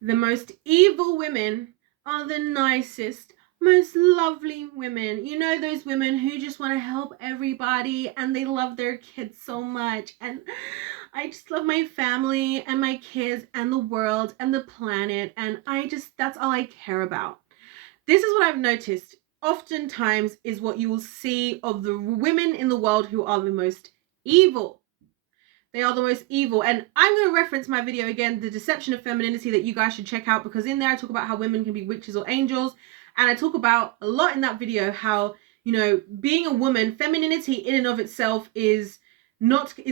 The most evil women are the nicest, most lovely women. You know, those women who just want to help everybody and they love their kids so much. And I just love my family and my kids and the world and the planet. And that's all I care about. This is what I've noticed oftentimes is what you will see of the women in the world who are the most evil. They are the most evil. And I'm going to reference my video again, The Deception of Femininity, that you guys should check out, because in there I talk about how women can be witches or angels. And I talk about a lot in that video how, you know, being a woman, femininity in and of itself is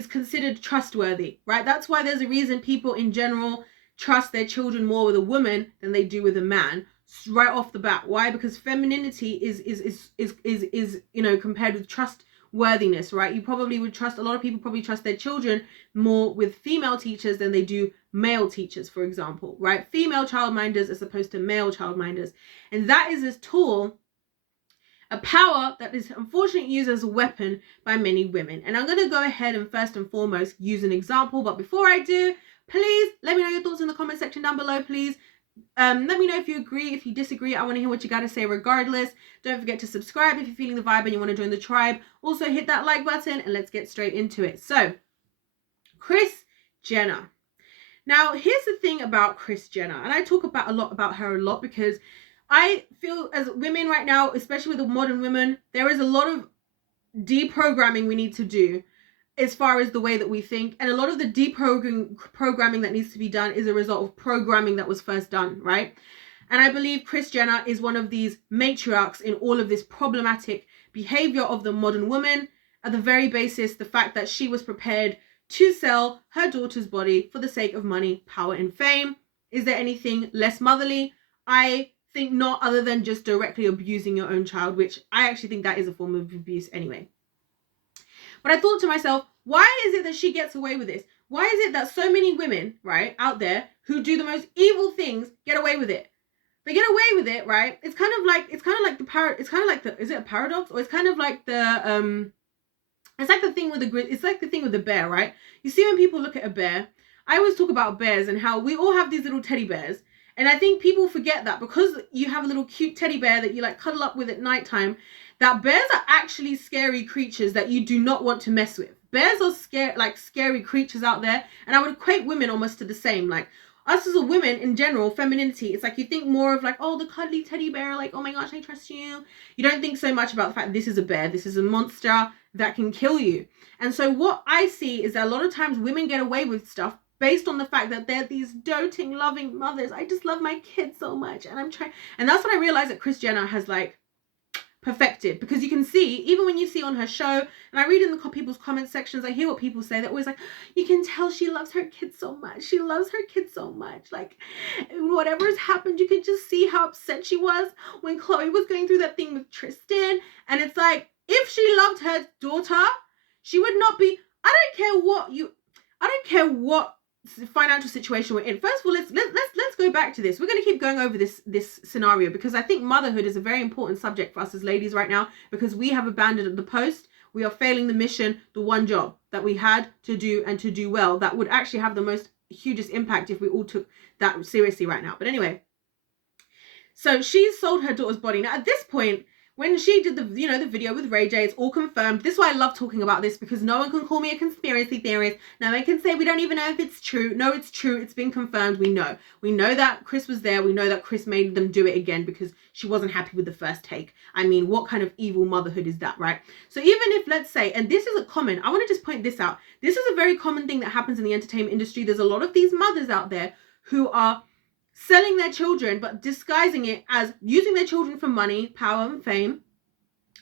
considered trustworthy, right? That's why there's a reason people in general trust their children more with a woman than they do with a man right off the bat. Why? Because femininity is you know, compared with trustworthiness, right? You probably would trust, a lot of people probably trust their children more with female teachers than they do male teachers, for example, right? Female childminders as opposed to male childminders. And that is this tool, a power that is unfortunately used as a weapon by many women. And I'm going to go ahead and first and foremost use an example. But before I do, please let me know your thoughts in the comment section down below, please. Let me know if you agree, if you disagree. I want to hear what you got to say regardless. Don't forget to subscribe if you're feeling the vibe and you want to join the tribe. Also hit that like button and let's get straight into it. So, Kris Jenner. Now, here's the thing about Kris Jenner, and I talk about her a lot because I feel as women right now, especially with the modern women, there is a lot of deprogramming we need to do as far as the way that we think, and a lot of the deprogramming that needs to be done is a result of programming that was first done, right? And I believe Kris Jenner is one of these matriarchs in all of this problematic behavior of the modern woman. At the very basis, the fact that she was prepared to sell her daughter's body for the sake of money, power, and fame. Is there anything less motherly? I think not, other than just directly abusing your own child, which I actually think that is a form of abuse anyway. But I thought to myself, why is it that she gets away with this? Why is it that so many women, right, out there who do the most evil things get away with it? They get away with it, right? It's kind of like is it a paradox? Or it's kind of like it's like the thing with the bear, right? You see, when people look at a bear, I always talk about bears and how we all have these little teddy bears. And I think people forget that because you have a little cute teddy bear that you like cuddle up with at nighttime, that bears are actually scary creatures that you do not want to mess with. Bears are scary creatures out there. And I would equate women almost to the same. Like, us as a women in general, femininity, it's like you think more of like, oh, the cuddly teddy bear, like, oh my gosh, I trust you. You don't think so much about the fact this is a bear, this is a monster that can kill you. And so what I see is that a lot of times women get away with stuff based on the fact that they're these doting, loving mothers. I just love my kids so much, and I'm trying. And that's what I realized that Kris Jenner has like perfected, because you can see, even when you see on her show, and I read in the people's comment sections, I hear what people say. They're always like, you can tell she loves her kids so much. She loves her kids so much. Like, whatever's happened, you can just see how upset she was when Khloe was going through that thing with Tristan. And it's like, if she loved her daughter, she would not be, I don't care what financial situation we're in. First of all, let's go back to this. We're going to keep going over this scenario, because I think motherhood is a very important subject for us as ladies right now, because we have abandoned the post. We are failing the mission, the one job that we had to do, and to do well, that would actually have the most hugest impact if we all took that seriously right now. But anyway, so she sold her daughter's body. Now at this point, when she did the video with Ray J, it's all confirmed. This is why I love talking about this, because no one can call me a conspiracy theorist. No one can say we don't even know if it's true. No, it's true. It's been confirmed. We know that Kris was there. We know that Kris made them do it again because she wasn't happy with the first take. I mean, what kind of evil motherhood is that, right? So even if, let's say, and this is a common, I want to just point this out. This is a very common thing that happens in the entertainment industry. There's a lot of these mothers out there who are selling their children, but disguising it as using their children for money, power, and fame,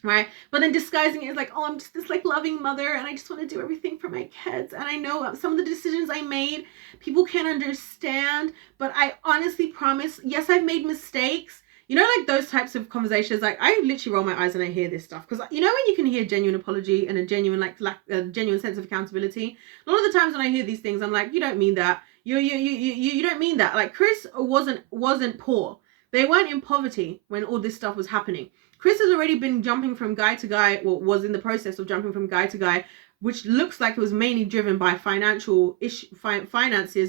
right? But then disguising it as like, oh, I'm just this like loving mother and I just want to do everything for my kids. And I know some of the decisions I made, people can't understand, but I honestly promise, yes, I've made mistakes. You know, like those types of conversations, like I literally roll my eyes when I hear this stuff, because you know when you can hear genuine apology and a genuine a genuine sense of accountability. A lot of the times when I hear these things, I'm like, you don't mean that. You don't mean that. Like, Kris wasn't poor. They weren't in poverty when all this stuff was happening. Kris has already been jumping from guy to guy, well, was in the process of jumping from guy to guy which looks like it was mainly driven by finances,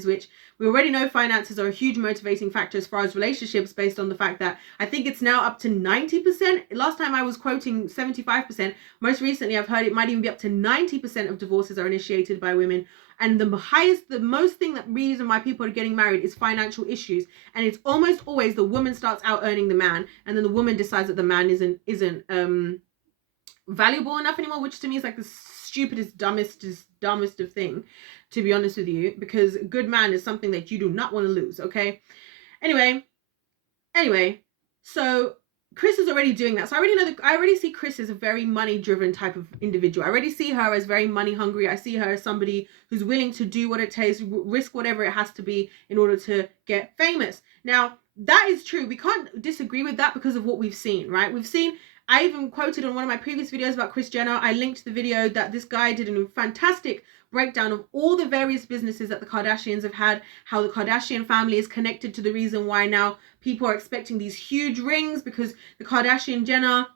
which we already know finances are a huge motivating factor as far as relationships, based on the fact that I think it's now up to 90%. Last time I was quoting 75%. Most recently, I've heard it might even be up to 90% of divorces are initiated by women. And the most thing that reason why people are getting married is financial issues. And it's almost always the woman starts out earning the man, and then the woman decides that the man isn't valuable enough anymore, which to me is like the stupidest, dumbest of thing, to be honest with you, because a good man is something that you do not want to lose. Okay. Anyway, so Chris is already doing that. So I already see Chris as a very money driven type of individual. I already see her as very money hungry. I see her as somebody who's willing to do what it takes, risk whatever it has to be in order to get famous. Now, that is true. We can't disagree with that because of what we've seen, right? I even quoted on one of my previous videos about Kris Jenner. I linked the video that this guy did a fantastic breakdown of all the various businesses that the Kardashians have had, how the Kardashian family is connected to the reason why now people are expecting these huge rings, because the Kardashian Jenner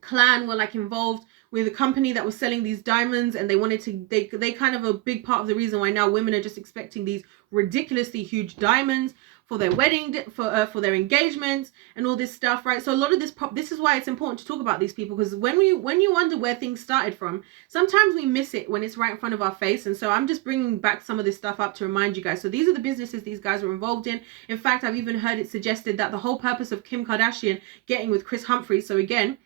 clan were like involved with a company that was selling these diamonds, and they kind of a big part of the reason why now women are just expecting these ridiculously huge diamonds for their wedding, for their engagements and all this stuff, right? So a lot of this is why it's important to talk about these people, because when you wonder where things started from, sometimes we miss it when it's right in front of our face. And so I'm just bringing back some of this stuff up to remind you guys. So these are the businesses these guys were involved in. In fact, I've even heard it suggested that the whole purpose of Kim Kardashian getting with Kris Humphrey, so again,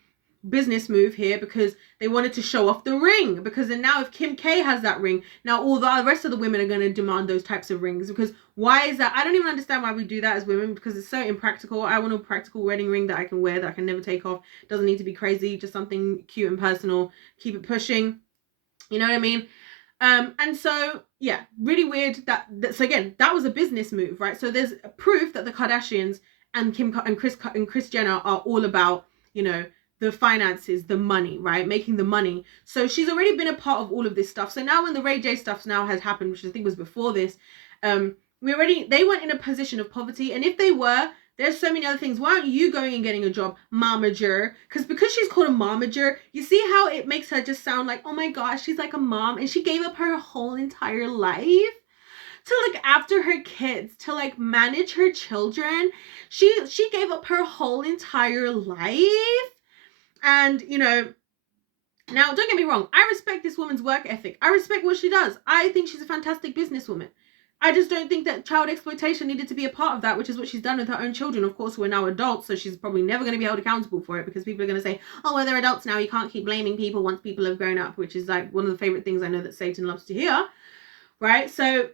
business move here, because they wanted to show off the ring, because then now if Kim K has that ring, now all the rest of the women are going to demand those types of rings. Because why is that? I don't even understand why we do that as women, because it's so impractical. I want a practical wedding ring that I can wear, that I can never take off. Doesn't need to be crazy, just something cute and personal. Keep it pushing, you know what I mean? And so yeah, really weird so again, that was a business move, right? So there's proof that the Kardashians and Kris Jenner are all about, you know, the finances, the money, right? Making the money. So she's already been a part of all of this stuff. So now when the Ray J stuff now has happened, which I think was before this, they weren't in a position of poverty. And if they were, there's so many other things. Why aren't you going and getting a job, momager? Because she's called a momager, you see how it makes her just sound like, oh my gosh, she's like a mom, and she gave up her whole entire life to look after her kids, to like manage her children. She gave up her whole entire life. And, you know, now don't get me wrong, I respect this woman's work ethic. I respect what she does. I think she's a fantastic businesswoman. I just don't think that child exploitation needed to be a part of that, which is what she's done with her own children, of course, who are now adults, so she's probably never going to be held accountable for it, because people are going to say, oh, well, they're adults now, you can't keep blaming people once people have grown up, which is like one of the favorite things I know that Satan loves to hear, right? So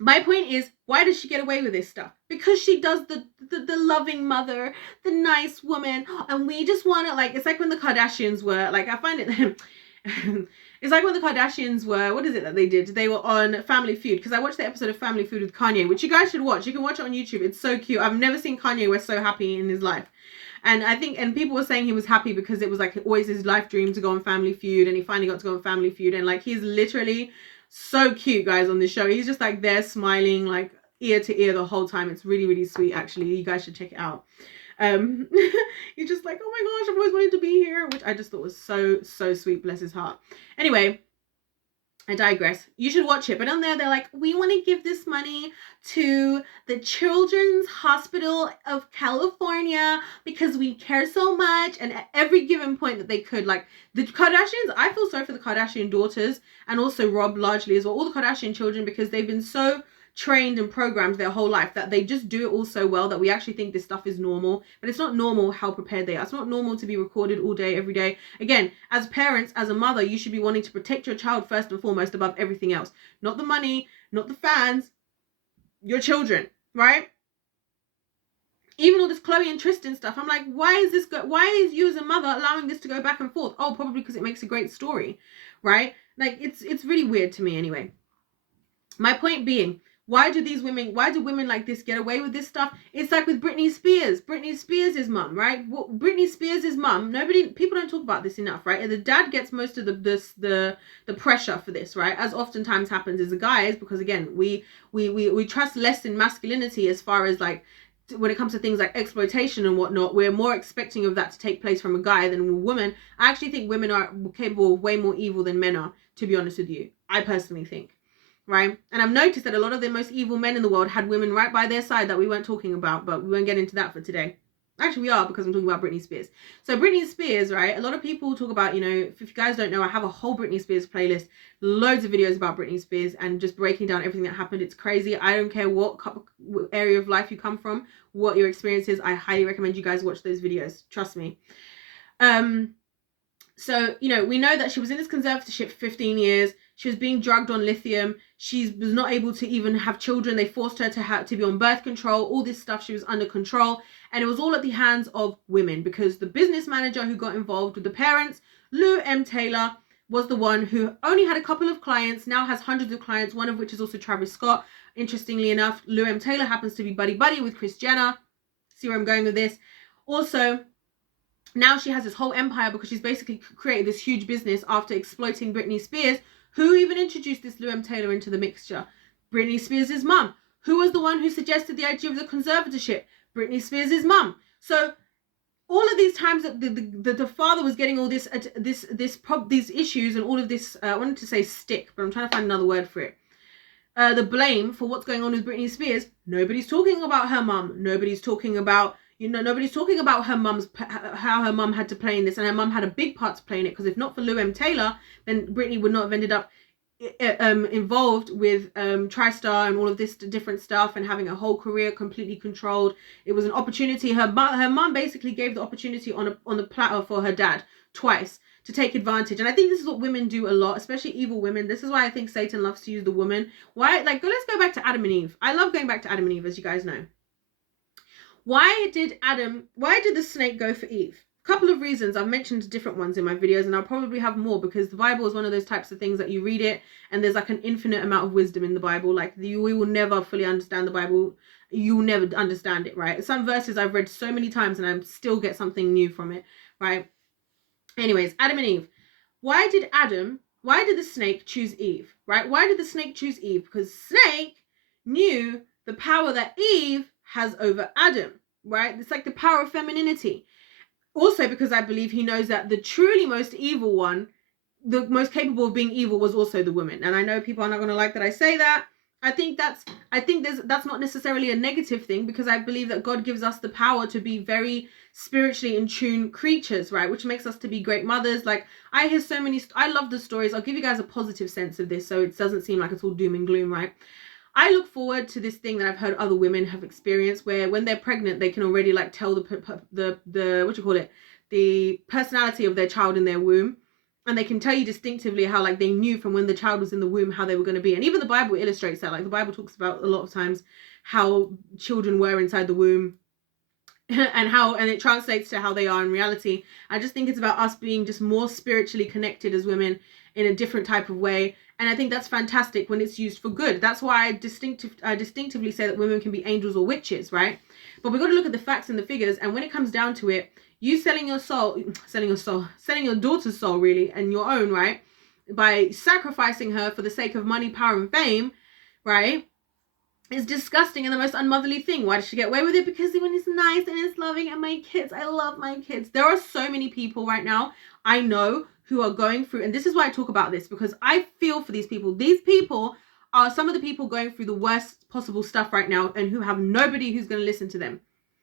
my point is, why does she get away with this stuff? Because she does the loving mother, the nice woman, and we just want to, like, it's like when the Kardashians were, like, I find it, it's like when the Kardashians were, what is it that they did? They were on Family Feud, because I watched the episode of Family Feud with Kanye, which you guys should watch. You can watch it on YouTube. It's so cute. I've never seen Kanye West so happy in his life. And I think, and people were saying he was happy because it was like always his life dream to go on Family Feud, and he finally got to go on Family Feud, and like, he's literally so cute, guys, on this show. He's just like there smiling like ear to ear the whole time. It's really, really sweet, actually. You guys should check it out. He's just like, oh my gosh, I've always wanted to be here, which I just thought was so sweet. Bless his heart. Anyway, I digress. You should watch it. But on there, they're like, we want to give this money to the Children's Hospital of California because we care so much. And at every given point that they could, like the Kardashians, I feel sorry for the Kardashian daughters, and also Rob largely as well, all the Kardashian children, because they've been so trained and programmed their whole life that they just do it all so well that we actually think this stuff is normal. But it's not normal how prepared they are. It's not normal to be recorded all day, every day. Again, as parents, as a mother, you should be wanting to protect your child first and foremost above everything else. Not the money, not the fans, your children, right? Even all this Khloe and Tristan stuff, I'm like, why is you as a mother allowing this to go back and forth? Oh, probably because it makes a great story, right? Like, it's really weird to me anyway. My point being, why do women like this get away with this stuff? It's like with Britney Spears' mum, right? Britney Spears' mum, people don't talk about this enough, right? The dad gets most of the pressure for this, right? As oftentimes happens as the guys, because again, we trust less in masculinity as far as like when it comes to things like exploitation and whatnot, we're more expecting of that to take place from a guy than a woman. I actually think women are capable of way more evil than men are, to be honest with you. I personally think, right? And I've noticed that a lot of the most evil men in the world had women right by their side that we weren't talking about, but we won't get into that for today. Actually, we are, because I'm talking about Britney Spears. So Britney Spears, right? A lot of people talk about, if you guys don't know, I have a whole Britney Spears playlist, loads of videos about Britney Spears and just breaking down everything that happened. It's crazy. I don't care what area of life you come from, what your experience is. I highly recommend you guys watch those videos. Trust me. So, we know that she was in this conservatorship for 15 years. She was being drugged on lithium. She was not able to even have children. They forced her to be on birth control, all this stuff. She was under control. And it was all at the hands of women, because the business manager who got involved with the parents, Lou M. Taylor, was the one who only had a couple of clients, now has hundreds of clients, one of which is also Travis Scott. Interestingly enough, Lou M. Taylor happens to be buddy-buddy with Kris Jenner. See where I'm going with this? Also, now she has this whole empire because she's basically created this huge business after exploiting Britney Spears. Who even introduced this Lou M. Taylor into the mixture? Britney Spears' mum. Who was the one who suggested the idea of the conservatorship? Britney Spears' mum. So all of these times that the father was getting all these issues and all of this, I wanted to say stick, but I'm trying to find another word for it. The blame for what's going on with Britney Spears. Nobody's talking about her mum. Nobody's talking about, nobody's talking about how her mum had to play in this, and her mum had a big part to play in it, because if not for Lou M. Taylor, then Britney would not have ended up involved with TriStar and all of this different stuff, and having a whole career completely controlled. It was an opportunity. Her mum basically gave the opportunity on the platter for her dad twice to take advantage. And I think this is what women do a lot, especially evil women. This is why I think Satan loves to use the woman. Why? Let's go back to Adam and Eve. I love going back to Adam and Eve, as you guys know. Why did the snake go for Eve? Couple of reasons. I've mentioned different ones in my videos, and I'll probably have more, because the Bible is one of those types of things that you read it and there's like an infinite amount of wisdom in the Bible. Like we will never fully understand the Bible. You will never understand it, right? Some verses I've read so many times and I still get something new from it, right? Anyways, Adam and Eve. Why did the snake choose Eve, right? Why did the snake choose Eve? Because snake knew the power that Eve has over Adam, right? It's like the power of femininity. Also, because I believe he knows that the truly most evil one, the most capable of being evil, was also the woman. And I know people are not going to like that I say that. I think that's not necessarily a negative thing, because I believe that God gives us the power to be very spiritually in tune creatures, right? Which makes us to be great mothers. Like, I hear so many, I love the stories. I'll give you guys a positive sense of this, so it doesn't seem like it's all doom and gloom, right? I look forward to this thing that I've heard other women have experienced, where when they're pregnant, they can already like tell the personality of their child in their womb. And they can tell you distinctively how, like, they knew from when the child was in the womb how they were going to be. And even the Bible illustrates that. Like, the Bible talks about a lot of times how children were inside the womb and it translates to how they are in reality. I just think it's about us being just more spiritually connected as women in a different type of way. And I think that's fantastic when it's used for good. That's why I distinctively say that women can be angels or witches, right? But we've got to look at the facts and the figures. And when it comes down to it, you selling your daughter's soul, really, and your own, right? By sacrificing her for the sake of money, power, and fame, right? Is disgusting and the most unmotherly thing. Why did she get away with it? Because when it's nice and it's loving, and my kids, I love my kids. There are so many people right now I know who are going through, and this is why I talk about this, because I feel for these people. These people are some of the people going through the worst possible stuff right now, and who have nobody who's going to listen to them,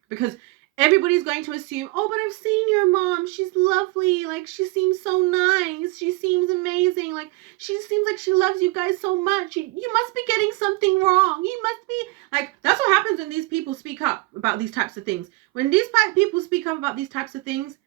because everybody's going to assume, oh, but I've seen your mom. She's lovely. Like, she seems so nice. She seems amazing. Like, she seems like she loves you guys so much. You must be getting something wrong. You must be, like, that's what happens when these people speak up about these types of things. When these people speak up about these types of things,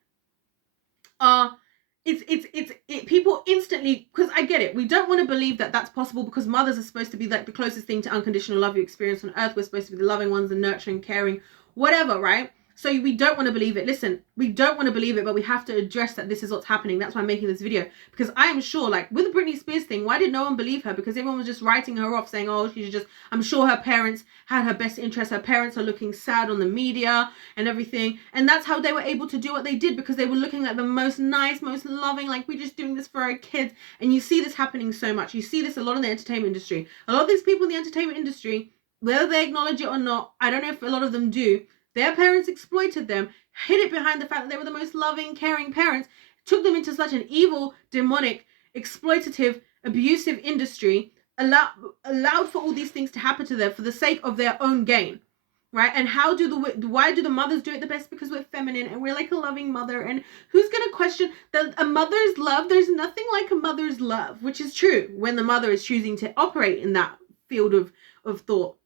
people instantly, because I get it. We don't want to believe that that's possible, because mothers are supposed to be like the closest thing to unconditional love you experience on earth. We're supposed to be the loving ones, and nurturing, caring, whatever, right? So we don't want to believe it. Listen, we don't want to believe it, but we have to address that this is what's happening. That's why I'm making this video, because I am sure, like with the Britney Spears thing, why did no one believe her? Because everyone was just writing her off, saying, oh, she's just, I'm sure her parents had her best interest. Her parents are looking sad on the media and everything. And that's how they were able to do what they did, because they were looking like the most nice, most loving, like, we're just doing this for our kids. And you see this happening so much. You see this a lot in the entertainment industry. A lot of these people in the entertainment industry, whether they acknowledge it or not, I don't know if a lot of them do, their parents exploited them, hid it behind the fact that they were the most loving, caring parents, took them into such an evil, demonic, exploitative, abusive industry, allowed for all these things to happen to them for the sake of their own gain, right? And why do the mothers do it the best? Because we're feminine and we're like a loving mother. And who's going to question that a mother's love? There's nothing like a mother's love, which is true when the mother is choosing to operate in that field of thought.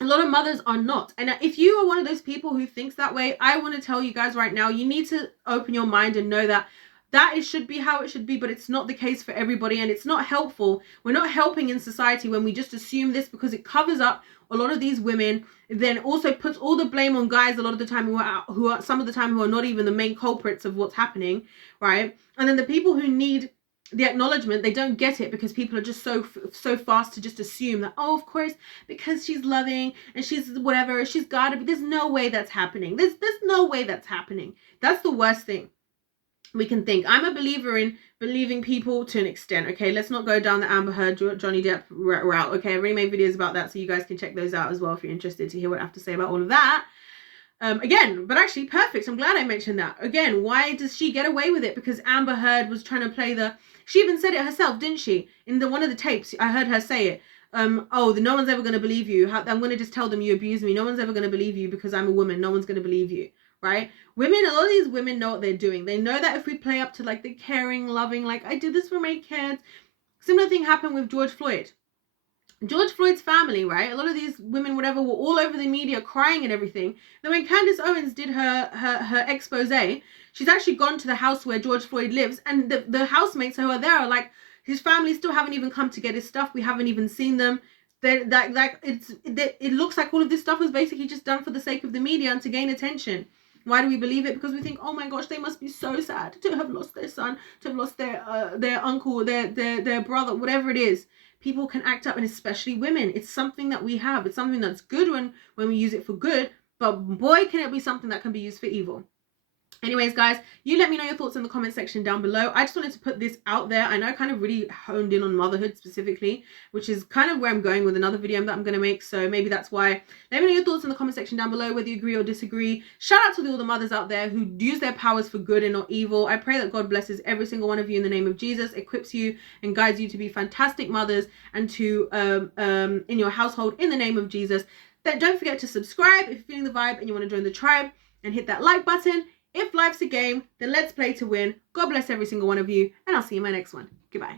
A lot of mothers are not. And if you are one of those people who thinks that way, I want to tell you guys right now, you need to open your mind and know that it should be how it should be, but it's not the case for everybody, and it's not helpful. We're not helping in society when we just assume this, because it covers up a lot of these women, then also puts all the blame on guys a lot of the time who are some of the time who are not even the main culprits of what's happening, right? And then the people who need the acknowledgement, they don't get it because people are just so fast to just assume that, oh, of course, because she's loving and she's whatever, she's gotta be. There's no way that's happening. There's no way that's happening. That's the worst thing we can think. I'm a believer in believing people to an extent. Okay, let's not go down the Amber Heard, Johnny Depp route. Okay, I already made videos about that, so you guys can check those out as well if you're interested to hear what I have to say about all of that. Again, but actually, perfect. I'm glad I mentioned that. Again, why does she get away with it? Because Amber Heard was trying to play the. She even said it herself, didn't she? In one of the tapes, I heard her say it. No one's ever going to believe you. I'm going to just tell them you abuse me. No one's ever going to believe you because I'm a woman. No one's going to believe you. Right? Women, a lot of these women know what they're doing. They know that if we play up to like the caring, loving, like I did this for my kids. Similar thing happened with George Floyd's family, right? A lot of these women, whatever, were all over the media crying and everything. Then when Candace Owens did her expose, she's actually gone to the house where George Floyd lives, and the housemates who are there are like, his family still haven't even come to get his stuff. We haven't even seen them. It looks like all of this stuff was basically just done for the sake of the media and to gain attention. Why do we believe it? Because we think, oh my gosh, they must be so sad to have lost their son, to have lost their uncle, their brother, whatever it is. People can act up, and especially women. It's something that we have. It's something that's good when we use it for good, but boy, can it be something that can be used for evil. Anyways, guys, you let me know your thoughts in the comment section down below. I just wanted to put this out there. I know I kind of really honed in on motherhood specifically, which is kind of where I'm going with another video that I'm going to make. So maybe that's why. Let me know your thoughts in the comment section down below, whether you agree or disagree. Shout out to all the mothers out there who use their powers for good and not evil. I pray that God blesses every single one of you in the name of Jesus, equips you and guides you to be fantastic mothers and to in your household in the name of Jesus. Then don't forget to subscribe if you're feeling the vibe and you want to join the tribe, and hit that like button. If life's a game, then let's play to win. God bless every single one of you, and I'll see you in my next one. Goodbye.